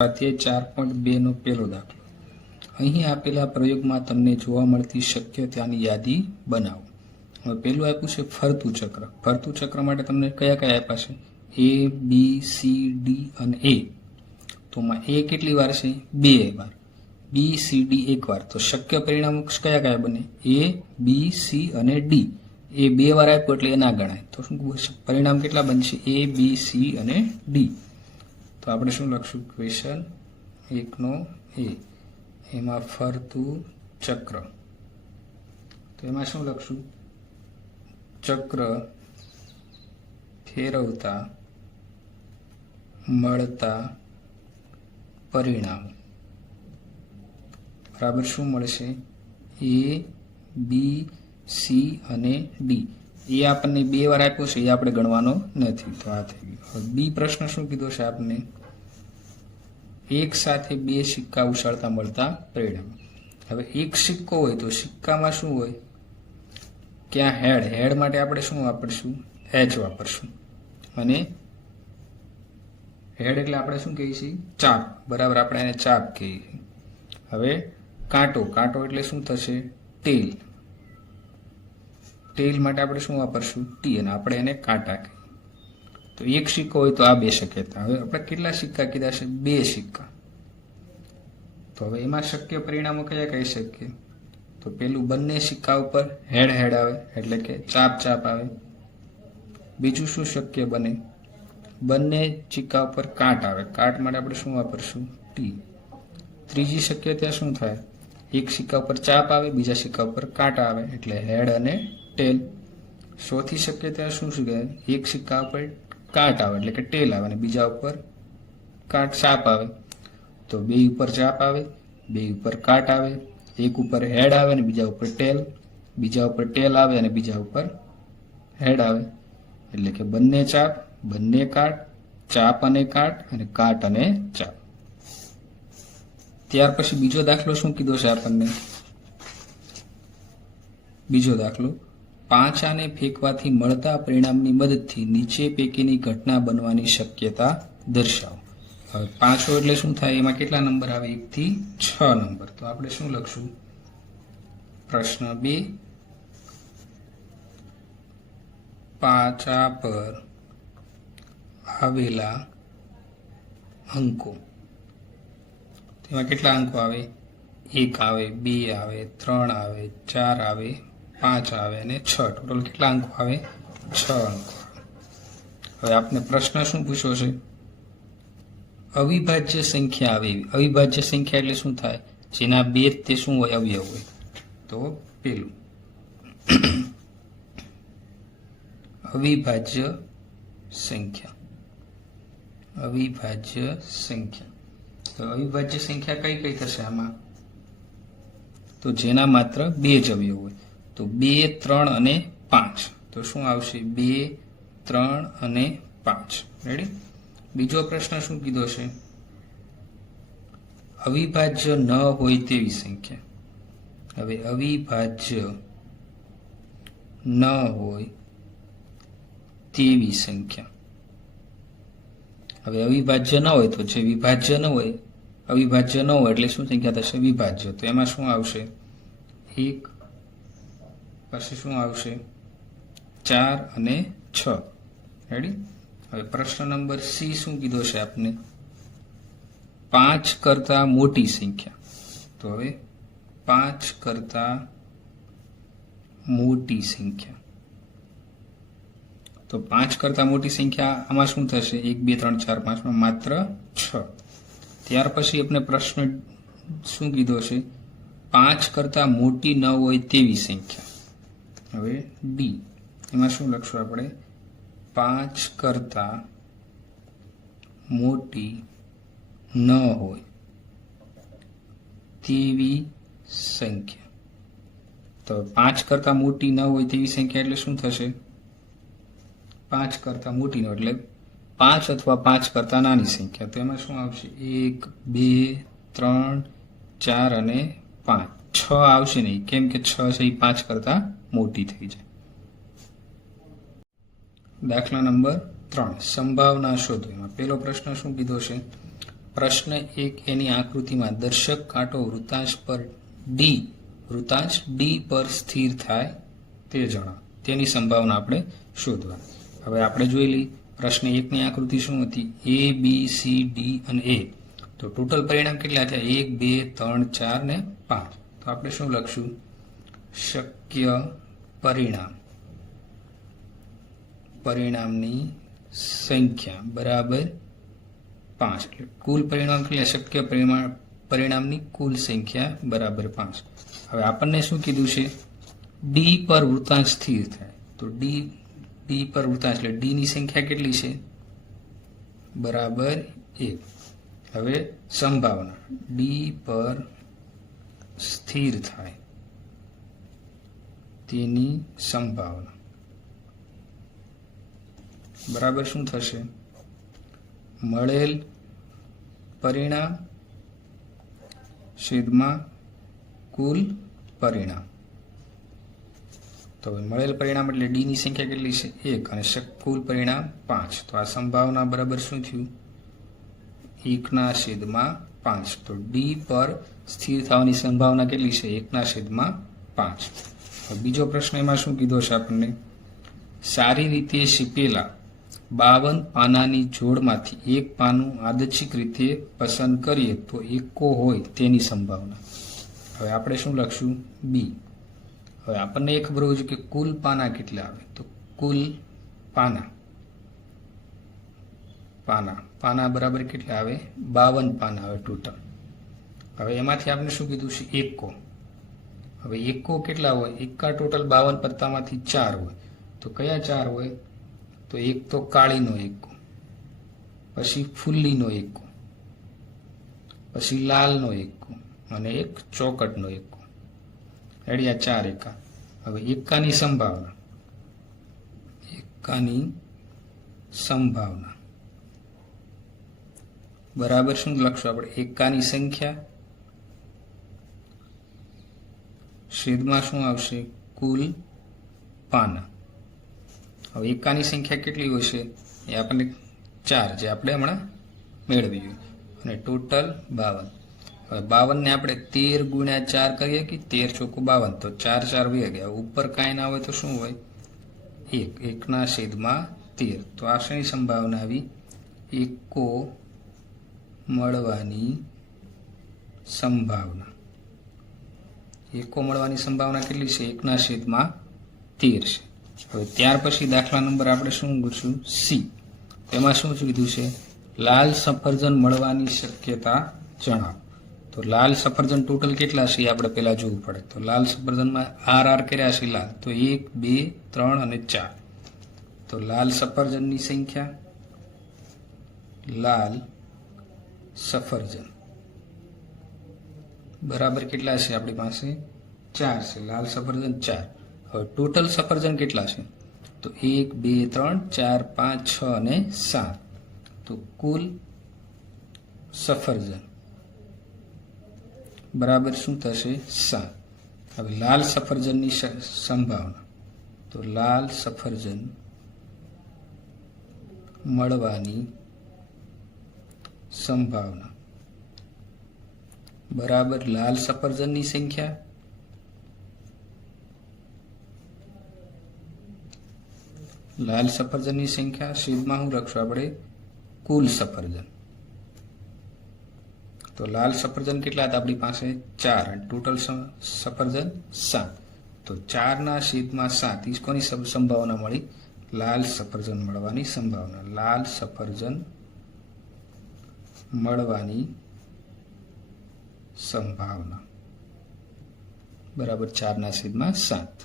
સ્વાધ્યાય 4.2 નો પહેલો દાખલો. અહીં આપેલા પ્રયોગમાં તમને જોવા મળતી શક્યતાની યાદી બનાવો. હવે પહેલું આપ્યું છે ફરતું ચક્ર. ફરતું ચક્ર માટે તમને કયા કયા આપ્યા છે? A, B, C, D અને A. તો A કેટલી વાર છે? 2 વાર. B, C, D 1 વાર. તો શક્ય પરિણામો કયા કયા બને? A, B, C અને D. એ 2 વાર આપ્યું એટલે એ ના ગણાય. તો શું પરિણામ કેટલા બનશે? A, B, C અને D. તો આપણે શું લખશું? ક્વેશ્ચન 1 નો A. એમાં ફરતું ચક્ર. તો એમાં શું લખશું? ચક્ર ફેરવતા મળતા પરિણામો. બરાબર શું મળશે? A, B, C અને D. એ આપણને 2 વાર આપ્યો છે, એ આપણે ગણવાનો નથી. તો આ થઈ ગયું. હવે બી પ્રશ્ન શું કીધો છે આપણને? એક સાથે 2 સિક્કા ઉછાળતા મળતા પરિણામ. હવે એક સિક્કો હોય તો સિક્કામાં શું હોય? ક્યાં હેડ? હેડ માટે આપણે શું વાપરશું? H વાપરશું. અને હેડ એટલે આપણે શું કહીએ છીએ? ચાપ. બરાબર, આપણે એને ચાપ કહીએ છીએ. હવે કાંટો. કાંટો એટલે શું થશે? ટેલ. ટેલ માટે આપણે શું વાપરશું? T. અને આપણે એને કાંટા કહીએ. તો એક સિક્કો હોય તો આ 2 શક્યતા. હવે આપણે કેટલા સિક્કા કીધા છે? 2 સિક્કા. તો હવે એમાં શક્ય પરિણામો કયા કહી શકીએ? તો પેલું બંને સિક્કા ઉપર હેડ હેડ આવે એટલે કે ચાપ ચાપ આવે. બીજું શું શક્ય બને? બંને સિક્કા ઉપર કાંટ આવે. કાંટ માટે આપણે શું વાપરશું? T. ત્રીજી શક્યતા શું થાય? એક સિક્કા ઉપર ચાપ આવે, બીજા સિક્કા ઉપર કાંટ આવે એટલે હેડ અને ટેલ. ચોથી શક્યતા શું છે? એક સિક્કા ઉપર કાંટ આવે એટલે કે ટેલ આવે અને બીજા ઉપર કાંટ ચાપ આવે. તો 2 ઉપર ચાપ આવે, 2 ઉપર કાંટ આવે, એક ઉપર હેડ આવે અને બીજા ઉપર ટેલ, બીજા ઉપર ટેલ આવે અને બીજા ઉપર હેડ આવે. એટલે કે બંને ચાપ, બંને કાંટ, ચાપ અને કાંટ અને કાંટ અને ચાપ. ત્યાર પછી બીજો દાખલો શું કીધો છે આપણને? બીજો દાખલો, 5 આને ફેંકવાથી મળતા પરિણામની મદદથી નીચે પૈકીની ઘટના બનવાની શક્યતા દર્શાવો. હવે 5 એટલે શું થાય? એમાં કેટલા નંબર આવે? 1 થી 6 નંબર. તો આપણે શું લખશું? પ્રશ્ન 2, 5 પર આવેલા અંકો. તેમાં કેટલા અંકો આવે? 1 આવે, 2 આવે, 3 આવે, 4 આવે, 5 આવે અને 6. ટોટલ કેટલા અંકો આવે? 6 અંકો. હવે આપને પ્રશ્ન શું પૂછ્યો છે? અવિભાજ્ય સંખ્યા આવે. અવિભાજ્ય સંખ્યા એટલે શું થાય? જેના 2 તે શું હોય? અવયવ હોય. તો પેલું અવિભાજ્ય સંખ્યા. અવિભાજ્ય સંખ્યા. તો અવિભાજ્ય સંખ્યા કઈ કઈ થશે આમાં? તો જેના માત્ર 2 જ અવયવ હોય. તો 2, 3 અને 5. તો શું આવશે? 2, 3 અને 5. રેડી? બીજો પ્રશ્ન શું કીધો છે? અવિભાજ્ય ન હોય તેવી સંખ્યા. હવે અવિભાજ્ય ન હોય તેવી સંખ્યા. હવે અવિભાજ્ય ન હોય તો જે વિભાજ્ય ન હોય, અવિભાજ્ય ન હોય એટલે શું સંખ્યા થશે? વિભાજ્ય. તો એમાં શું આવશે? 1, પછી શું આવશે? 4 અને 6. રેડી? હવે પ્રશ્ન નંબર C શું કીધો છે આપને? 5 કરતા મોટી સંખ્યા. તો હવે 5 કરતા મોટી સંખ્યા. તો 5 કરતા મોટી સંખ્યા આમાં શું થશે? 1, 2, 3, 4, 5 માં માત્ર 6. ત્યાર પછી આપણે પ્રશ્ન શું કીધો છે? 5 કરતા મોટી ન હોય તેવી સંખ્યા. હવે D. એમાં શું લખશું આપણે? 5 કરતા મોટી ન હોય તેવી સંખ્યા. તો 5 કરતા મોટી ન હોય તેવી સંખ્યા એટલે શું થશે? 5 કરતા મોટી ન એટલે 5 અથવા 5 કરતા નાની સંખ્યા. તો એમાં શું આવશે? 1, 2, 3, 4 અને 5. 6 આવશે નહીં, કેમ કે 6 છે એ 5 કરતા મોટી થઈ જાય. દાખલા નંબર 3 સંભાવના શોધો. એમાં પહેલો પ્રશ્ન શું કીધો છે? પ્રશ્ન 1 એની આકૃતિમાં દર્શક કાંટો વૃત્તાંશ ડી પર સ્થિર થાય તે જણાવો. તેની સંભાવના આપણે શોધવા. હવે આપણે જોઈ લઈએ પ્રશ્ન 1 ની આકૃતિ શું હતી? A B C D અને A. તો ટોટલ પરિણામ કેટલા થયા? 1 2 3 4 ને 5. તો આપણે શું લખશું? શક્ય પરિણામની સંખ્યા બરાબર 5. એટલે કુલ પરિણામ કેટલા? શક્ય પરિણામની કુલ સંખ્યા બરાબર 5. હવે આપણને શું કીધું છે? ડી પર વૃત્તાંશ સ્થિર થાય. તો ડી પર વૃત્તાંશ એટલે ડી ની સંખ્યા કેટલી છે? બરાબર 1. હવે સંભાવના ડી પર સ્થિર થાય તેની સંભાવના બરાબર શું થશે? મળેલ પરિણામ છેદમાં કુલ પરિણામ. તો મળેલ પરિણામ એટલે ડી ની સંખ્યા કેટલી છે? 1 અને કુલ પરિણામ 5. તો આ સંભાવના બરાબર શું થયું? 1/5. તો ડી પર સ્થિર થવાની સંભાવના કેટલી છે? 1/5. બીજો પ્રશ્ન એમાં શું કીધો છે આપણને? સારી રીતે શીપેલા 52 પાનાની જોડમાંથી એક પાનું આદર્શિક રીતે પસંદ કરીએ તો એકો હોય તેની સંભાવના. હવે આપણે શું લખશું? બી. હવે આપણને એ ખબર હોવી જોઈએ કે કુલ પાના કેટલા આવે. તો કુલ પાના બરાબર કેટલા આવે? 52 પાના આવે ટોટલ. હવે એમાંથી આપણે શું કીધું છે? એકો. હવે એકો કેટલા હોય? એકા ટોટલ 52 પત્તામાંથી 4 હોય. તો કયા 4 હોય? તો એક તો કાળીનો એકો, પછી ફુલ્લીનો એકો, પછી લાલનો એકો અને એક ચોકટનો એકો. રેડી? આ 4 એકા. હવે એકાની સંભાવના બરાબર શું લખશું આપણે? એકાની સંખ્યા છેદમાં શું આવશે? કુલ પાના. હવે એકાની સંખ્યા કેટલી હોય છે? એ આપણને 4, જે આપણે હમણાં મેળવી. અને ટોટલ 52. હવે 52 ને આપણે 13 ગુણ્યા 4 કરીએ કે 13 ચોખ્ખું 52. તો 4 4 વહી ગયા. ઉપર કાંઈ ના હોય તો શું હોય? 1. 1/13. તો આ શેની સંભાવના આવી? એકો મળવાની સંભાવના. એકો મળવાની સંભાવના કેટલી છે? 1/13 છે. હવે ત્યાર પછી દાખલા નંબર આપણે શું કરશું? સી. તેમાં શું કીધું છે? લાલ સફરજન મળવાની શક્યતા જણાવો. તો લાલ સફરજન ટોટલ કેટલા છે? આપણે પહેલા જોવું પડે. તો લાલ સફરજનમાં આર કર્યા છે લાલ. તો 1 2 3 અને 4. તો લાલ સફરજનની સંખ્યા, લાલ સફરજન બરાબર કેટલા છે? આપણી પાસે 4 છે. લાલ સફરજન 4. હવે ટોટલ સફરજન કેટલા છે? તો 1 2 3 4 5 6 અને 7. તો કુલ સફરજન બરાબર શું થશે? 7. હવે લાલ સફરજનની સંભાવના. તો લાલ સફરજન મળવાની સંભાવના બરાબર લાલ સફરજનની સંખ્યા છેદમાં શું લખશું આપણે? કુલ સફરજન. તો લાલ સફરજન કેટલા હતા આપણી પાસે? 4 અને ટોટલ સફરજન 7. તો 4/7 કોની સંભાવના મળી? લાલ સફરજન મળવાની સંભાવના. લાલ સફરજન મળવાની સંભાવના બરાબર 4/7.